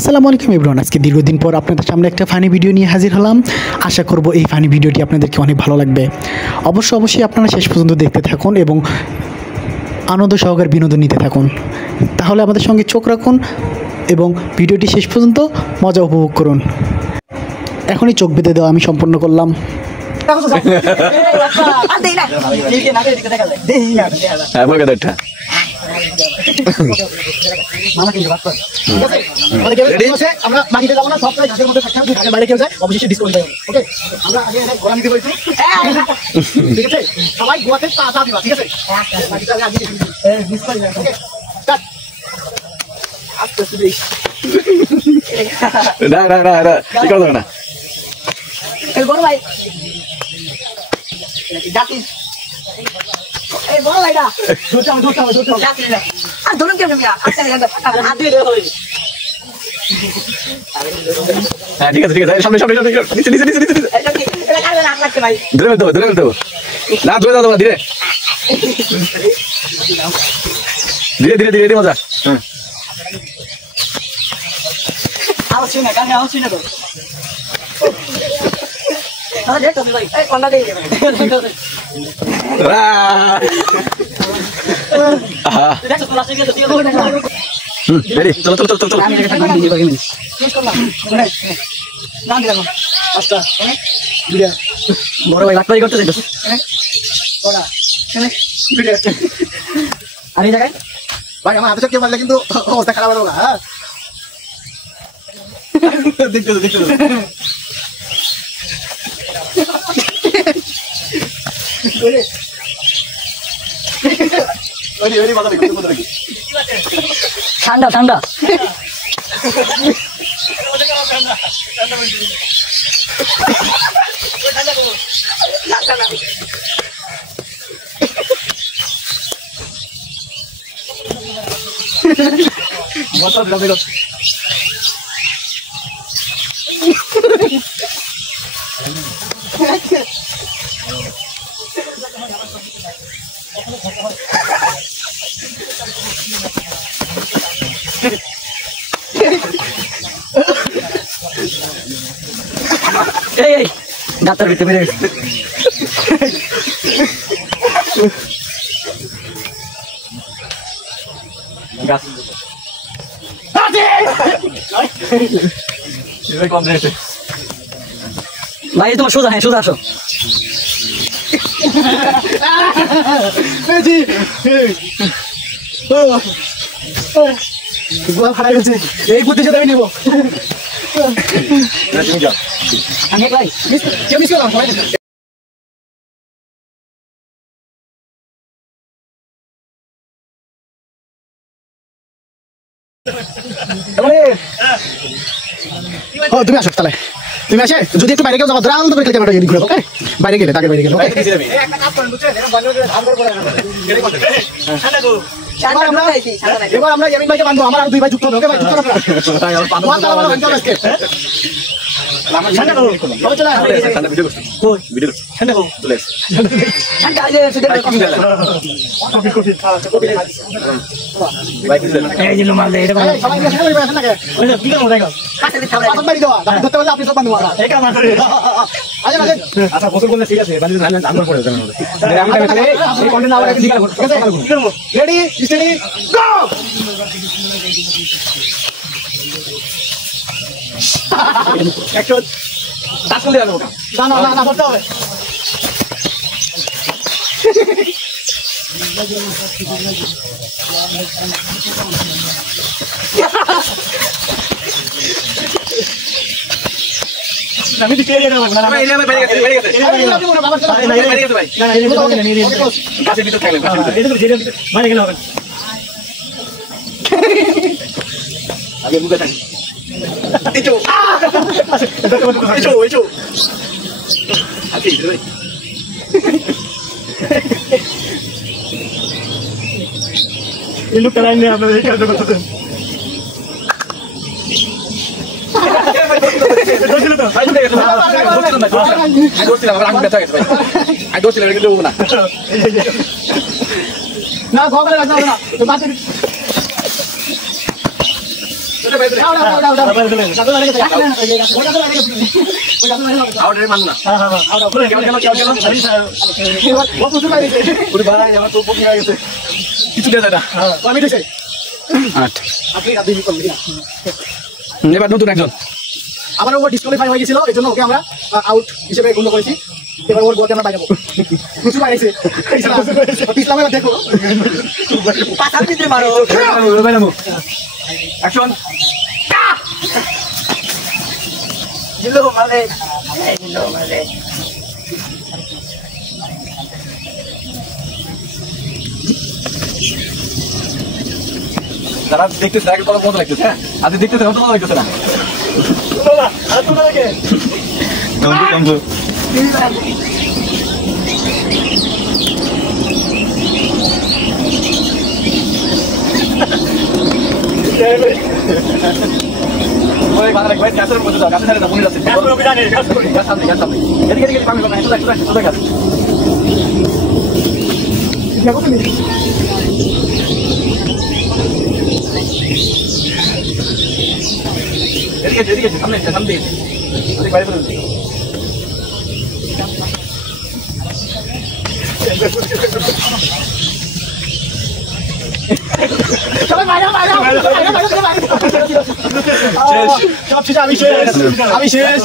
আসসালামু আলাইকুম এভরিওয়ান। আজকে দীর্ঘদিন পর আপনাদের সামনে একটা ফানি ভিডিও নিয়ে হাজির হলাম। আশা করব এই ফানি ভিডিওটি আপনাদেরকে অনেক ভালো লাগবে। অবশ্যই আপনারা শেষ পর্যন্ত দেখতে থাকুন এবং আনন্দ সহকারে বিনোদন নিতে থাকুন। তাহলে আমাদের সঙ্গে চোখ রাখুন এবং ভিডিওটি শেষ পর্যন্ত মজা উপভোগ করুন। এখনই চোখ বেঁধে দেওয়া আমি সম্পন্ন করলাম। আমরা মাটিতে যাবো না, সব ঘাসের মধ্যে থাকতে হবে। ঘাসের বাইরে কেউ যায় অবশ্যই ডিসকাউন্ট দেবো। ওকে, আমরা আগে ঘোরা নিতে বলছি, ঠিক আছে? সবাই গোয়াতে পা দিবা, ঠিক আছে? মাটিতে আগে ওকে স্টার্ট। আস্তে আস্তে দেই। না কি করব না। এই বড় ভাই ডাকিস, এই বড় ভাইটা ধরতে ডাকিস না। আর ধরুন কেন মিয়া? আচ্ছা হাত দিয়ে ধরে। হ্যাঁ ঠিক আছে সামনে নিচে এটা কি এটা কাটবে না, লাগছে ভাই। ধরে ফেলতে না ধরে দাও ধীরে মজা। হ্যাঁ আওয়াজ শুনে কানে আওয়াজ শুনে তো আরে দেখো ভাই, এই কোনটা দিয়ে দেখো তো লাস্টে গিয়ে তো রেডি চলো আমি একটা গান দিয়ে পারি মিস করলাম গান দিলাম আচ্ছা ভিডিও বড় ভাই লাগতাই করতে দেখো ওরা শুনে ভিডিও আর এই জায়গায় ভাই আমার হাতে কেউ মারলে কিন্তু অবস্থা খারাপ হবে। হ্যাঁ দেখতে ঠান্ডা এই গাতার ভিতরে বেরে গেছে। গাছ ভাই তোমার সোজা, হ্যাঁ সোজা আসো। গোয়া ফাটা গেছে, এই বুদ্ধি সাথে আমি নেবো। আমি একলাই কেউ মিস করলাম সবাই তুমি আসো তাহলে, তুমি আসে যদি একটু বাইরে কেউ যাবো দ্রাল তো ক্যামেরাটা এদিক ঘুরে। ওকে বাইরে গেলে তাকে বাইরে গেলে এবার আমরা ইয়ামিন ভাইকে বাঁধবো। আমার আর দুই ভাই যুক্ত হবে। ওকে ভাই যুক্ত হবে রেডি স্টেডি গো। না বলতে হবে। আমি তো ক্লিয়ার করব না। এরিয়া মে বেরিয়ে গেছে ভাই। কাছে ভিতর থাকলে এটা তো যেটা মানে গেল হবে। আগে মুখে থাক। ইচো আচ্ছা ভাই এই লোকটা লাইনে আপনারা এই কাজ করতেছেন। না আউটের মান না কিছু দেওয়া যায় না এবার নতুন একজন আমার ওর ডিসকোয়ালিফাই হয়ে গেছিল এই জন্য ওকে আমরা আউট হিসেবে গণ্য করেছি এবার ওর বলতে আমরা বাইরে যাবো প্রচুর বাইরেছে ইসলামে দেখো মারো অ্যাকশন জিল্লো মালে যারা দেখতেছে তাকে বড় মজা লাগতেছে হ্যাঁ আজ দেখতেছে অত মজা লাগতেছে না ওই বাংলা ভাই ক্যাসের মধ্যে যাও ক্যাসের না মনে আছে ক্যাস সামনে এদিকে এদিকে পানি পানি চলে চলে গেছে এদিকে সামনে সামনে ওদিকে বাইরে চলে সব শেষ আমি শেষ